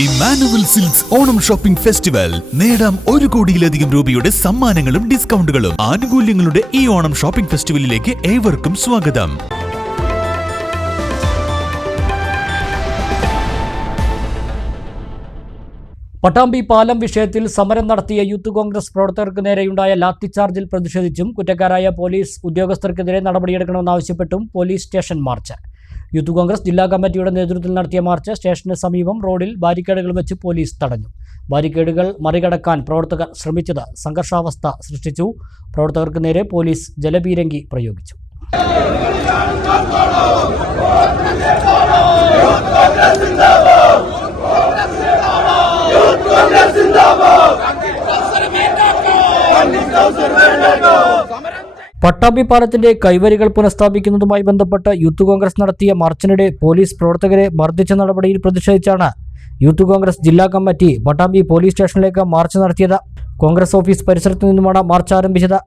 Emmanuel Silks Onam shopping festival. നേടാം ഒരു കോടിയിലധികം രൂപയുടെ സമ്മാനങ്ങളും ഡിസ്കൗണ്ടുകളും. ആനുകൂല്യങ്ങളുടെ ഈ ഓണം ഷോപ്പിംഗ് ഫെസ്റ്റിവലിലേക്ക് ഏവർക്കും സ്വാഗതം. പട്ടാമ്പി പാലം വിഷയത്തിൽ സമരം നടത്തിയ യൂത്ത് കോൺഗ്രസ് പ്രവർത്തകർക്ക് നേരെയുണ്ടായ ലാത്തിച്ചാർജിൽ പ്രതിഷേധിച്ചും കുറ്റക്കാരായ പോലീസ് ഉദ്യോഗസ്ഥർക്കെതിരെ നടപടിയെടുക്കണമെന്നാവശ്യപ്പെട്ടും police station march. Youth Congress ജില്ലാ കമ്മിറ്റിയുടെ നേതൃത്വത്തിൽ നടത്തിയ മാർച്ച് സ്റ്റേഷന് സമീപം റോഡിൽ ബാരിക്കേഡുകൾ വെച്ച് പോലീസ് തടഞ്ഞു. ബാരിക്കേഡുകൾ മറികടക്കാൻ പ്രവർത്തകർ ശ്രമിച്ചത് സംഘർഷാവസ്ഥ സൃഷ്ടിച്ചു. പ്രവർത്തകർക്ക് നേരെ പോലീസ് ജലപീരങ്കി പ്രയോഗിച്ചു. പട്ടാമ്പി പാലത്തിന്റെ കൈവരികൾ പുനഃസ്ഥാപിക്കുന്നതുമായി ബന്ധപ്പെട്ട് യൂത്ത് കോൺഗ്രസ് നടത്തിയ മാർച്ചിനിടെ പോലീസ് പ്രവർത്തകരെ മർദ്ദിച്ച നടപടിയിൽ പ്രതിഷേധിച്ചാണ് യൂത്ത് കോൺഗ്രസ് ജില്ലാ കമ്മിറ്റി പട്ടാമ്പി പോലീസ് സ്റ്റേഷനിലേക്ക് മാർച്ച് നടത്തിയത്. കോൺഗ്രസ് ഓഫീസ് പരിസരത്തു നിന്നുമാണ് മാർച്ച് ആരംഭിച്ചത്.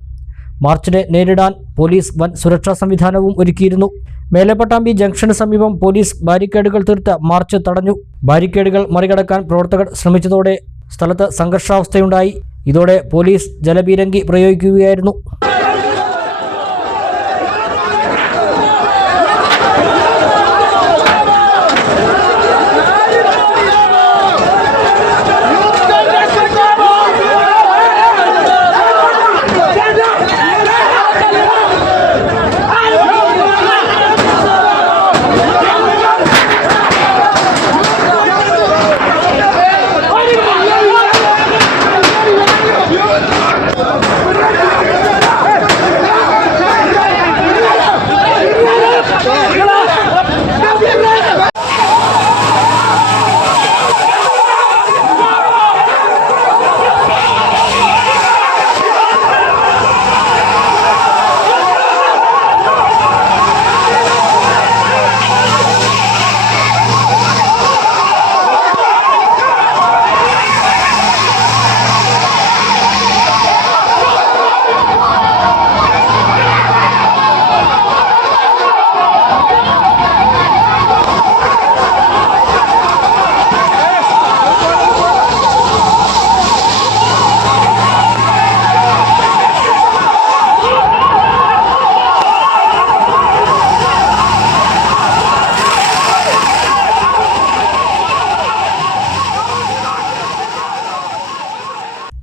മാർച്ചിനെ നേരിടാൻ പോലീസ് വൻ സുരക്ഷാ സംവിധാനവും ഒരുക്കിയിരുന്നു. മേലെപ്പട്ടാമ്പി ജംഗ്ഷന് സമീപം പോലീസ് ബാരിക്കേഡുകൾ തീർത്ത് മാർച്ച് തടഞ്ഞു. ബാരിക്കേഡുകൾ മറികടക്കാൻ പ്രവർത്തകർ ശ്രമിച്ചതോടെ സ്ഥലത്ത് സംഘർഷാവസ്ഥയുണ്ടായി. ഇതോടെ പോലീസ് ജലപീരങ്കി പ്രയോഗിക്കുകയായിരുന്നു. ¡Ayuda!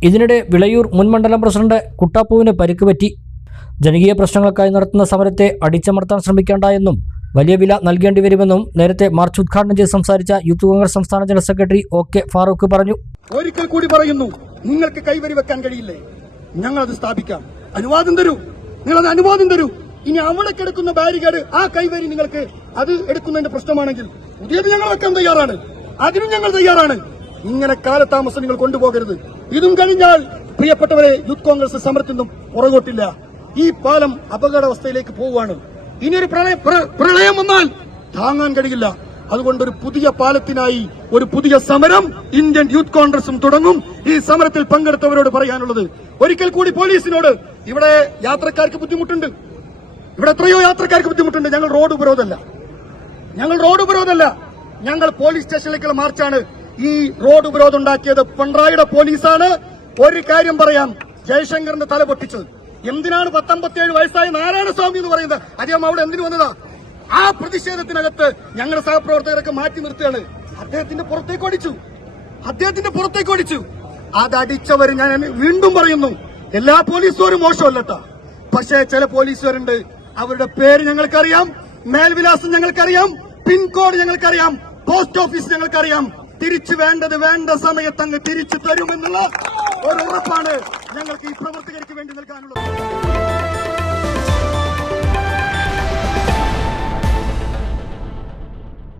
ഇതിനിടെ വിളയൂർ മുൻ മണ്ഡലം പ്രസിഡന്റ് കുട്ടാപ്പുവിന് പരിക്ക് പറ്റി. ജനകീയ പ്രശ്നങ്ങൾക്കായി നടത്തുന്ന സമരത്തെ അടിച്ചമർത്താൻ ശ്രമിക്കേണ്ട എന്നും വലിയ വില നൽകേണ്ടി വരുമെന്നും നേരത്തെ മാർച്ച് ഉദ്ഘാടനം ചെയ്ത് സംസാരിച്ച യൂത്ത് കോൺഗ്രസ് സംസ്ഥാന general secretary O K Farooq പറഞ്ഞു. ഒരിക്കൽ കൂടി പറയുന്നു നിങ്ങൾക്ക് കൈവരി വെക്കാൻ കഴിയില്ലേ? ഞങ്ങൾ അത് സ്ഥാപിക്കാം. അനുവാദം തരൂ. നിങ്ങളത് അനുവാദം തരൂ. ഇനി അവിടെ കിടക്കുന്ന ബാരിക്കേഡ് ആ കൈവരി നിങ്ങൾക്ക് അത് എടുക്കുന്നതിന്റെ പ്രശ്നമാണെങ്കിൽ പുതിയത് ഞങ്ങൾ വെക്കാൻ തയ്യാറാണ്. അതിനും ഞങ്ങൾ തയ്യാറാണ്. ഇങ്ങനെ കാലതാമസം നിങ്ങൾ കൊണ്ടുപോകരുത്. ഇതും കഴിഞ്ഞാൽ പ്രിയപ്പെട്ടവരെ യൂത്ത് കോൺഗ്രസ് സമരത്തിൽ നിന്നും പുറകോട്ടില്ല. ഈ പാലം അപകടാവസ്ഥയിലേക്ക് പോവുകയാണ്. ഇനിയൊരു പ്രളയ പ്ര- പ്രളയം വന്നാൽ താങ്ങാൻ കഴിയില്ല. അതുകൊണ്ട് ഒരു പുതിയ പാലത്തിനായി ഒരു പുതിയ സമരം ഇന്ത്യൻ യൂത്ത് കോൺഗ്രസും തുടങ്ങും. ഈ സമരത്തിൽ പങ്കെടുത്തവരോട് പറയാനുള്ളത് ഒരിക്കൽ കൂടി പോലീസിനോട് ഇവിടെ യാത്രക്കാർക്ക് ബുദ്ധിമുട്ടുണ്ട്. ഇവിടെ എത്രയോ യാത്രക്കാർക്ക് ബുദ്ധിമുട്ടുണ്ട്. ഞങ്ങൾ റോഡ് ഉപരോധമല്ല. ഞങ്ങൾ റോഡ് ഉപരോധമല്ല. ഞങ്ങൾ പോലീസ് സ്റ്റേഷനിലേക്കുള്ള മാർച്ചാണ്. ഈ റോഡ് ഉപരോധം ഉണ്ടാക്കിയത് പിണറായിയുടെ പോലീസാണ്. ഒരു കാര്യം പറയാം. ജയശങ്കറിന്റെ തല പൊട്ടിച്ചത്. എന്തിനാണ് പത്തൊമ്പത്തിയേഴ് വയസ്സായ നാരായണസ്വാമി എന്ന് പറയുന്നത്? അദ്ദേഹം അവിടെ എന്തിനു വന്നതാ? ആ പ്രതിഷേധത്തിനകത്ത് ഞങ്ങളുടെ സഹപ്രവർത്തകരൊക്കെ മാറ്റി നിർത്തുകയാണ്. അദ്ദേഹത്തിന്റെ പുറത്തേക്ക് ഓടിച്ചു. അദ്ദേഹത്തിന്റെ പുറത്തേക്ക് ഓടിച്ചു. അതടിച്ചവർ ഞാൻ വീണ്ടും പറയുന്നു. എല്ലാ പോലീസുകാരും മോശമല്ലട്ട. പക്ഷേ ചില പോലീസുകാരുണ്ട്. അവരുടെ പേര് ഞങ്ങൾക്കറിയാം. മേൽവിലാസം ഞങ്ങൾക്കറിയാം. പിൻകോഡ് ഞങ്ങൾക്കറിയാം. പോസ്റ്റ് ഓഫീസ് ഞങ്ങൾക്കറിയാം. തിരിച്ചു വേണ്ടത് വേണ്ട സമയത്ത് അങ്ങ് തിരിച്ചു തരുമെന്നുള്ള ഒരു ഉറപ്പാണ് ഞങ്ങൾക്ക് ഈ പ്രവർത്തകർക്ക് വേണ്ടി നൽകാനുള്ളത്.